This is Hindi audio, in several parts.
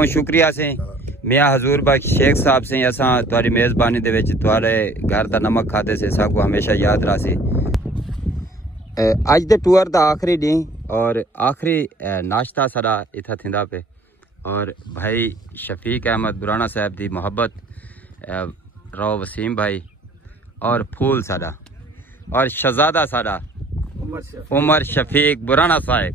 बहुत शुक्रिया से मियाँ हजूर बख्श शेख साहब से असा तुहारी मेज़बानी दे विच तुहारे घर दा नमक खादे से साकू हमेशा याद रासी। अज दे टूर दा आखिरी दिन और आखिरी नाश्ता सारा इत्था थिंदा पे और भाई शफीक अहमद बुराना साहब दी मोहब्बत रो वसीम भाई और फूल सादा और शहजादा सादा उमर शफीक बुराना साहब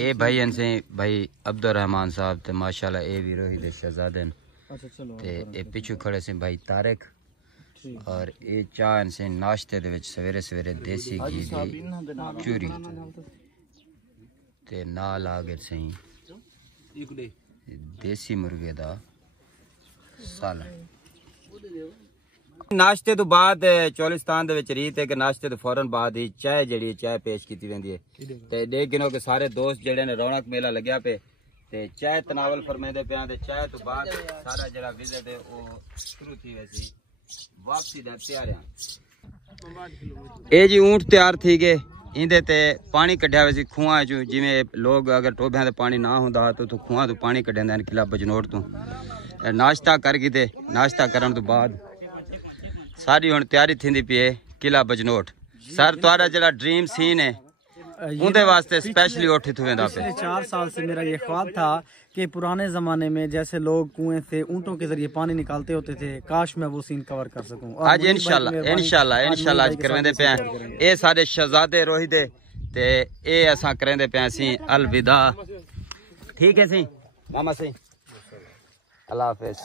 ए भाई इनसे भाई अब्दुलरहमान साहब ते माशाल्लाह ए भी रोही दे शहजादे ते ए पिछू खड़े से भाई तारिक और ये चाह इनसे नाश्ते दे विच सवेरे सवेरे देसी घी दी चूरी ते नाल आ गए सही देसी मुर्गे दा सालन। नाश्ते तो बाद चोलिस्तान दे विच रीत है कि नाश्ते तो फौरन बाद ही चाय जड़ी चाय पेश की वेंदी है ते देख गिनो के सारे दोस्त जड़े ने रौनक मेला लग्या पे ते चाय तनावल फरमाइंदे पे ते चाय तो बाद सारा जड़ा विजिट है वो शुरू थी वैसी वापसी दा तैयारियां। ए जी ऊंट तैयार थी गए इंदे ते पानी कढ़िया वैसी खुआ चो जिवें लोग अगर टोबियां ते पानी ना हुंदा तो खुआ तो पानी कढ़ेंदे ने किला बजनोट तो नाश्ता करके ते नाश्ता करन तो बाद सारी हुण तैयारी थींदी पई है किला बजनोट। सर तुहारा जड़ा ड्रीम सीन है उनके वास्ते स्पेशली उठी थी वेंदा पे। 4 साल से मेरा ये ख्वाब था कि पुराने ज़माने में जैसे लोग कुएं से ऊँटों के जरिए पानी निकालते होते थे, काश मैं वो सीन कवर कर सकूं। आज इंशाल्लाह आज करवेंदे पे हैं ये सारे शहजादे रोहिदे ते ए असां करेंदे पे सी अलविदा। ठीक है सी मामा सी अल्लाह हाफिज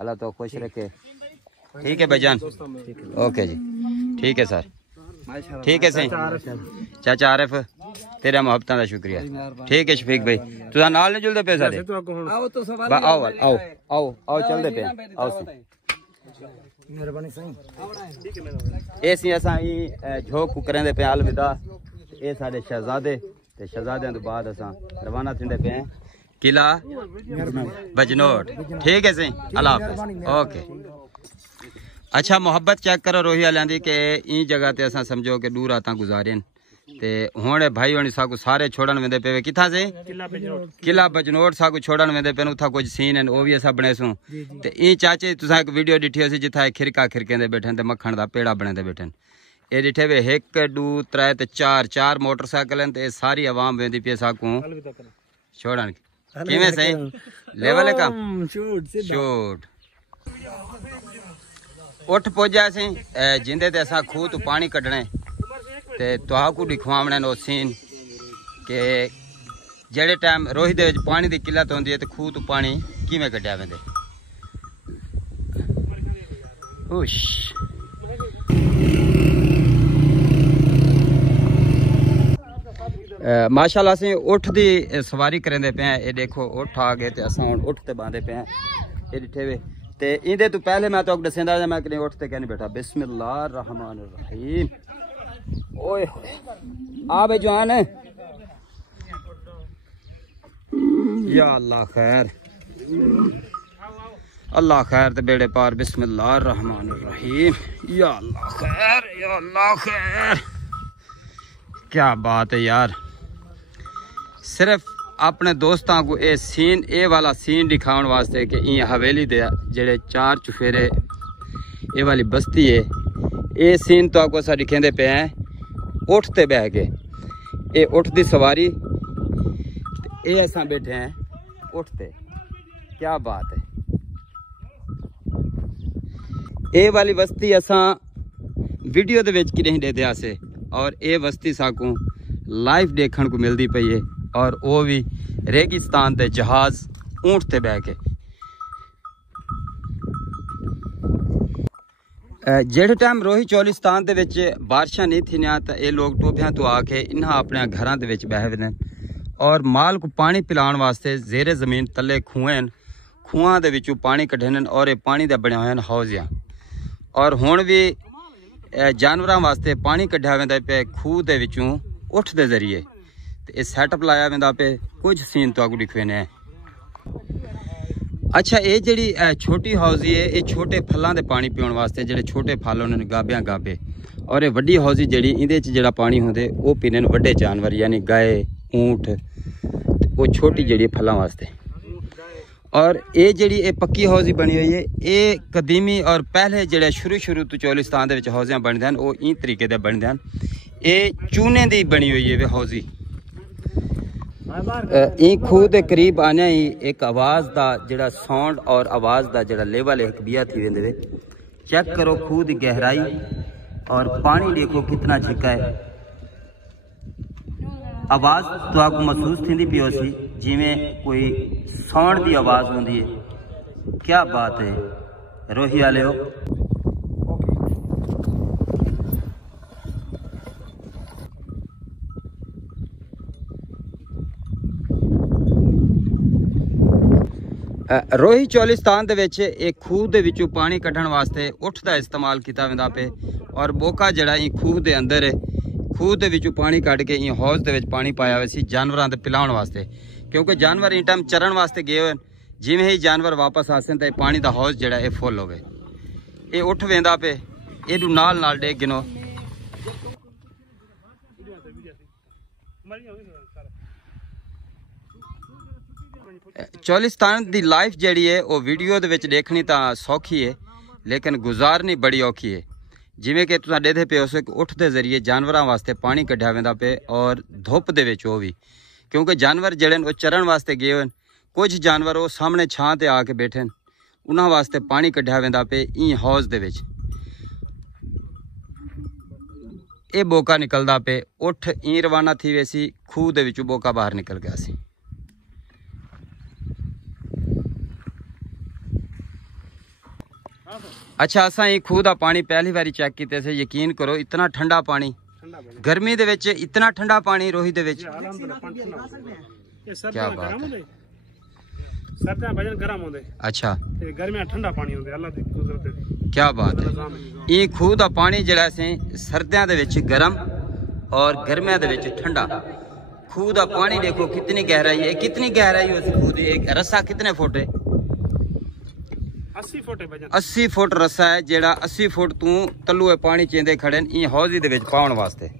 अल्लाह तो खुश रखे। ठीक है भाईजान ओके जी ठीक है सर ठीक है सही चाचा आरिफ तेरा मोहब्बत का शुक्रिया। ठीक है शफीक भाई तुझा नाल नहीं जुलते पे सारे आओ आओ आओ आओ चलते पे आओ ए सी असा झोक करेंदे पे अलविदा। ये सारे शहजादे ते शहजादे तो बाद असा रवाना थिंदे पे किला बजनोट। ठीक है सही अल्लाह हाफिज ओके। अच्छा मोहब्बत चेक करो रोही वाली के ई जगह ते असा समझो कि दूर रात गुजारे ते हुण भाई होनी साकू सारे छोड़न वेंदे पे किथा से किला बजनोट साकू छोड़न वेंदे पे उथा कुछ सीन है वो भी असा बने सूं ते ई चाचे तुसा एक वीडियो डिठी सी जिथा खिरका खिरकेंदे बैठन ते मक्खन दा पेड़ा बनेंदे बैठन ए डिठे वे 1 2 3 ते 4 मोटरसाइकिल ते सारी आवाम वेंदी पे साकू छोड़न किवें सही लेवल का शूट उठ पहुंचा सी जिंदे ते असा खूह तो पानी कढ़ने ते तुहाकू दिखवावने नो सीन के जेड़े टाइम रोही दे विच पानी दी किल्लत होंदी है ते खूह तो पानी किवें कढ़िया वेंदे। माशाल्लाह से उठ दी सवारी करेंदे पे ये देखो उठ आ गए ते असा हुण उठ ते बांधे पे ये डिठे वे ते इंदे तो पहले मैं तो दसेंदा मैं कहीं उठते क्या नहीं बैठा। बिस्मिल्लाह रहमान रहीम ओए आ बे जवान या अल्लाह खैर ते बेड़े पार। बिस्मिल्लाह रहमान रहीम या अल्लाह खैर क्या बात है यार। सिर्फ अपने दोस्तों को ये सीन ए वाला सीन दिखाने वास्ते कि ये हवेली दे जेड़े 4 चुफेरे ये वाली बस्ती है ये सीन तो आपको दिखेंदे पे हैं उठते बह के ये उठ दी सवारी ये असा बैठे हैं उठते क्या बात है। ये वाली बस्ती असा वीडियो दे विच की नहीं देते आसे और ये बस्ती साकू लाइव देखने को मिलती पई है और वो भी रेगिस्तान दे जहाज ऊंट ते बह के। जेड़े टाइम रोही चोलिस्तान दे विच बारिशां नहीं थी तो ये लोग टोबियां तो आके इन्हां अपने घरां दे विच बह ने और माल को पानी पिलाण वास्ते जेरे जमीन तले खूहां दे विचों पानी कढने और ये पानी दे बने हुए हौजियां और हुण भी जानवरां वास्ते पानी कढ़िया वेंदा पे खूह दे विचों उठ दे जरिए ये सैटअप लाया वेंदा पे कुछ सीन तो आगू दिखवेने। अच्छा ये जी छोटी हौजी है ये छोटे फलों के पानी पीने वास्ते जो छोटे फल उन्होंने गाबियां गाबे और ये वड्डी हौजी जी इहदे जड़ा पानी होंदे वो पीने वड्डे जानवर यानी गाय ऊँट वो छोटी जी फलों वास्ते। और ये जी पक्की हाउस बनी हुई है, ये कदीमी और पहले जो शुरू तो चोलिस्तान के हाउसियां बनते हैं वो इन तरीके से बनते हैं। ये चूने की बनी हुई है हाउसी। खूह के करीब आने ही एक आवाज़ का जोड़ा साउंड और आवाज़ का जोड़ा लेवल एक बिया थी वेंदे। चेक करो खूह की गहराई और पानी देखो कितना छिका है। आवाज़ तो आपको महसूस थी पी सी जिमें कोई साउंड की आवाज़ होती है। क्या बात है रोही वाले हो। रोही चोलिस्तान दे विच एक खूह दे विचों पानी कढ़न वास्ते उठ का इस्तेमाल किया वेंदा पे और बोका जड़ा खूह दे अंदर है। खूह दे विचों पानी कढ़ के हाउस दे विच पानी पाया वैसी जानवरों के पिलाने वास्ते, क्योंकि जानवर इन टाइम चरण वास्ते गए हुए। जिमें ही जानवर वापस आसन तो पानी का हाउस जड़ा है फुल हो गए। ये उठ वेंदा पे ये नाल नाल डेग गिनो। चोलिस्तान की लाइफ जी है वो वीडियो दे विच देखनी तो सौखी है लेकिन गुजारनी बड़ी औखी है। जिमें कि तुम देखते पे उस उठ के जरिए जानवरों वास्ते पानी कढ़िया वेंदा पे और धुप दे विच वो भी, क्योंकि जानवर जड़े वो चरण वास्ते गए हुए। कुछ जानवर वो सामने छां ते आके बैठे उन्होंने वास्ते पानी कढ़िया वेंदा पे ई हाउस दे विच। ये बोका निकलदा पे उठ ई रवाना थी वैसी खूह दे विचों बोका बाहर निकल गया सी। अच्छा असा ये खूह का पानी पहली बारी चेक किते से यकीन करो इतना ठंडा पानी गर्मी दे विच इतना ठंडा पानी रोही दे विच। क्या बात है। सर्दियां भजन गरम होंदे। अच्छा ते गर्मियां ठंडा पानी होंदे। अल्लाह दी कुदरत है। क्या बात है। ये खूह का पानी जड़ा से सर्दियां दे विच गरम और गर्मियां दे विच ठंडा। खूह का पानी देखो कितनी गहराई है। कितनी गहराई है उस खूह दी। एक रस्सा कितने फुट है? 80 फुट है भजन। 80 फुट रस्सा है जेड़ा 80 फुट तू तलुए पानी चेंदे खड़े इन हौजी दे विच पाउण वास्ते।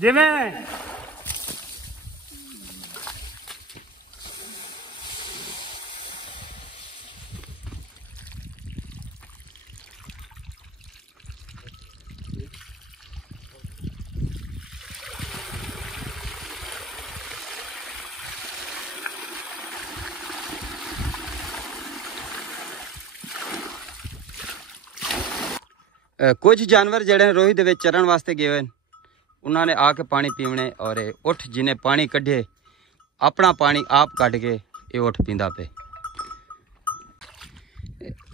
जिमें कुछ जानवर जड़े रोही दे विच चरण वास्ते गए हुए उन्होंने आके पानी पीवने और उठ जिन्हें पानी कढ़े अपना पानी आप कढ़ के ये उठ पींदा पे।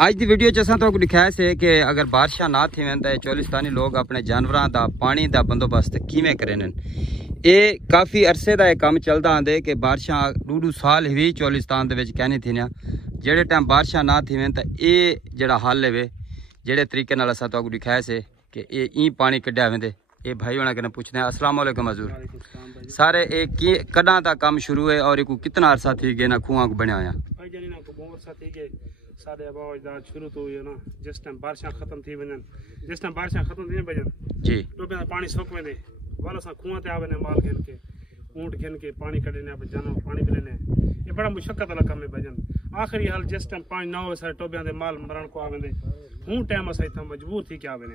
आज की वीडियो असा तो दिखाया से कि अगर बारिशां ना थी तो चोलिस्तानी लोग अपने जानवरों का पानी का बंदोबस्त किवें करें। ये काफ़ी अरसे का काम चलता आंदे कि बारिशां 2-2 साल ही चोलिस्तान के कहनी थी जेड़े टाइम बारिशां ना थी तो ये जड़ा हल है जेड़े तरीके नाल असा तो दिखाया से कि ये ई पानी कढ़िया वेंदे। ये भाई होना कने पूछते हैं अस्सलाम वालेकुम हजूर सारे एक कदा का काम शुरू है और कितना अरसा थी गए ना खुआ को बनया होया? भाई जानी ना को बहुत अरसा थी गए साडे आवाज़ शुरू तो हुई है ना जिस टाइम बारिशां खत्म थी वजन जिस टाइम बारिशां खत्म थी वजन जी टोबे दा पानी सोक वेंदे वाला सा खुआ ते आवे ने माल खेल के ऊंट खेल के पानी कढने आप जानवर पानी पिलेने। ये बड़ा मुशक्कत वाला काम है भजन। आखिरी हाल जिस टाइम पानी ना हो सारे टोबे दे माल मरण को आवेंदे हूं टाइम असा इतना मजबूर थी के आवे ने।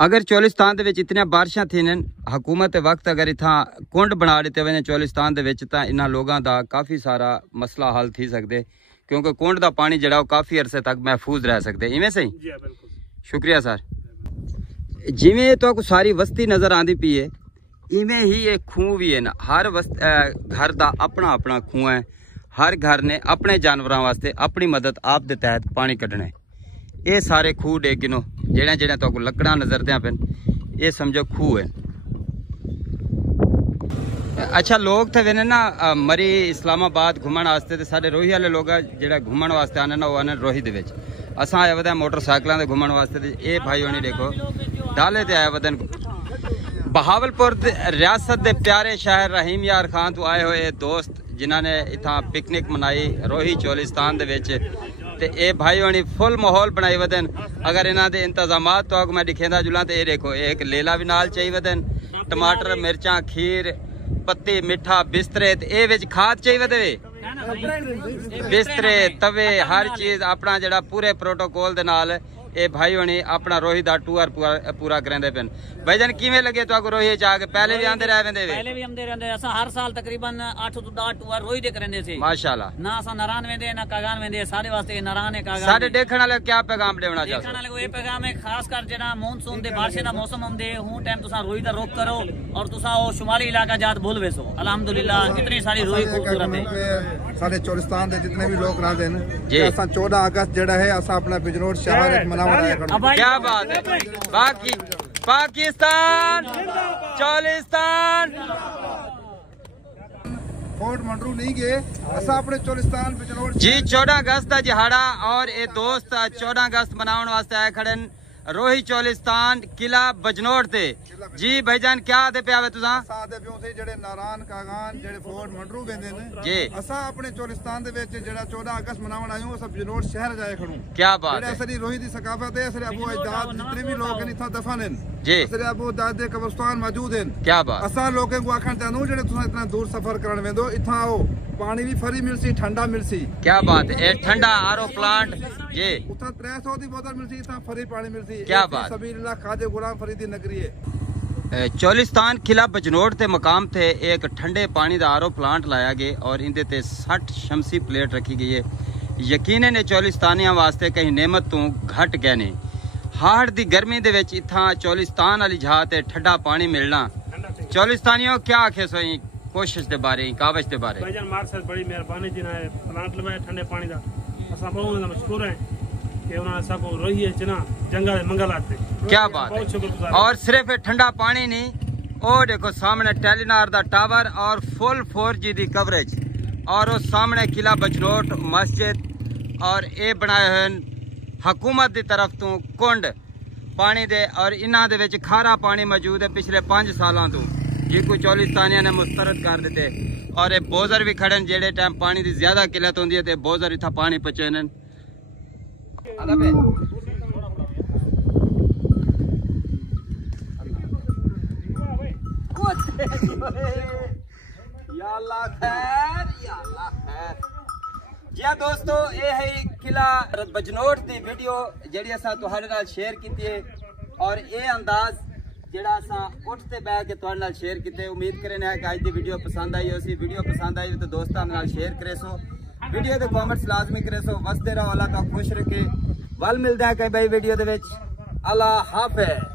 अगर चोलिस्तान दे विच इतनी बारिशां थी हुकूमत वक्त अगर इतना कुंड बना देते वे चोलिस्तान दे विच तां इन्हां लोगों का काफ़ी सारा मसला हल थी सकते, क्योंकि कुंड का पानी जड़ा काफ़ी अरसे तक महफूज रह सकते। इवें सही? जी हां बिल्कुल। शुक्रिया सर। जिमें तो सारी वस्ती नज़र आती पी है इवें ही एक खूह भी है ना। हर घर का अपना अपना खूह है। हर घर ने अपने जानवरों वास्ते अपनी मदद आप दे तहत पानी कढ़ने। ये सारे खूह डेग गिनो जेड़े जेड़े तो लकड़ा नजर दें पेन ये समझो खूह है। अच्छा लोग थे वेने ना मरी इस्लामाबाद घूमन वास्ते ते साडे रोही वाले लोग जेड़ा घूमन वास्ते आने ना वो आने रोही दे विच असां आए वदे मोटरसाइकिलां ते घूमन वास्ते ते ए भाई होनी देखो डाले ते आए वदन बहावलपुर रियासत दे प्यारे शहर रहीम यार खान तो आए हुए दोस्त जिन्हां ने इथा पिकनिक मनाई रोही चोलिस्तान दे विच ते ए भाई होनी फुल माहौल बनाई वदन अगर इन्हां दे इंतजामात तो मैं दिखेंदा जुला ते ए देखो एक लेला भी नाल चाहिए वदन टमाटर मिर्चां खीर पत्ती मिठा बिस्तरे ए विच खाद चाहिए वदे बिस्तरे तवे हर चीज अपना जड़ा पूरे प्रोटोकॉल दे नाल ए भाई होनी अपना रोही दा टूर पूरा करेंदे पेन भाईजान किवें लगे तो रोही जाके पहले भी आंदे रहे वेंदे वे पहले भी आंदे रहंदे असा हर साल तकरीबन 8 to 10 टूर रोही दे करंदे सी माशाल्लाह ना असा नारायण वेंदे ना कागान वेंदे सारे वास्ते नारायण है कागान साडे देखण वाले क्या पैगाम देना चाहते देखण वाले को ये पैगाम है खास कर जेना मानसून दे बारिश दा मौसम हुंदे हूं टाइम तुसा रोही दा रोक करो और तुसा ओ शुमाली इलाका जात भूल वेसो अल्हम्दुलिल्लाह इतनी सारी रोही खूबसूरत है साडे चोलिस्तान दे जितने भी लोग रहंदे ने असा 14 अगस्त जेड़ा है असा अपना बिजनौर शहर विच मनावा रहे क्या बात है बाकी पाकिस्तान चोलिस्तान फोर्ट मंडरू नहीं गए असा अपने चोलिस्तान बिजनौर जी 14 अगस्त का दिहाड़ा और ये दोस्त 14 अगस्त मनाने वास्ते आए खड़े रोही चोलिस्तान किला बजनौर ते जी भाईजान क्या आदे पे आवे तुसा सादे पियो से जेड़े नारायण कागान जेड़े फोर्ट मंडरू वेंदे ने जी असा अपने चोलिस्तान दे विच जेड़ा 14 अगस्त मनावन आयो असा बिजनौर शहर जाए खड़ू क्या बात जेड़े है असली रोही दी सकाफत है असली अबू अजदाद जितने भी लोग हैं इथा दफन हैं जी असली अबू अजदाद दे कब्रिस्तान मौजूद हैं क्या बात असा लोगों को आखण चाहूं जेड़े तुसा इतना दूर सफर करन वेंदो इथा आओ पानी भी फ्री मिलसी ठंडा मिलसी क्या बात है ठंडा आरओ प्लांट जी उथा 300 दी बोतल मिलसी इथा फ्री पानी मिलसी क्या बात सबील्लाह खाजे गुलाम फरीदी नगरी है चोलिस्तान किला बजनौर ते मकाम थे एक ठंडे पानी का आरओ प्लांट लाया गया और इंदे ते 60 शमसी प्लेट रखी गई है यकीनन चोलिस्तानियां वास्ते कहीं नेमत तो घट गए ने हाड़ दी गर्मी दे विच इथा चोलिस्तान वाली जहा ते ठंडा पानी मिलना चोलिस्तानियों क्या आखे सोई कोशिश दे बारे कावश दे बारे भाईजान मार से बड़ी मेहरबानी जिन्हें प्लांट लगाया ठंडे पानी का असा बहुत मशहूर है कि उन्होंने सब रोही है जना जंगल मंगल आते क्या बात है और सिर्फ ठंडा पानी नहीं ओ देखो सामने टेलीनार दा टावर और फुल 4G दी कवरेज और उस सामने किला बजनौर मस्जिद और ये बनाए हुए हुकूमत दी तरफ तो कुंड पानी दे और इन्हां दे विच खारा पानी मौजूद है पिछले 5 सालों तो जिसको चोलिस्तानिया ने मुस्तरद कर देते और ये बोजर भी खड़े जेड़े टाइम पानी की ज्यादा किल्लत होंदी है ते बोजर इथा पानी पहुंचे जी दोस्तों ये है किला बजनौर की वीडियो जी तुहाडे नाल शेयर की है और ये अंदाज जेड़ा असा उठते बह के तुहाडे नाल शेयर किते उम्मीद करने हैं कि आज की वीडियो पसंद आई हो वीडियो पसंद आई तो दोस्तों नाल शेयर करे सो वीडियो के कमेंट्स लाजमी करे सो वसते रहो अल्लाह तो खुश रखे वल मिलता है कई भाई वीडियो दे विच अल्लाह हाफिज़।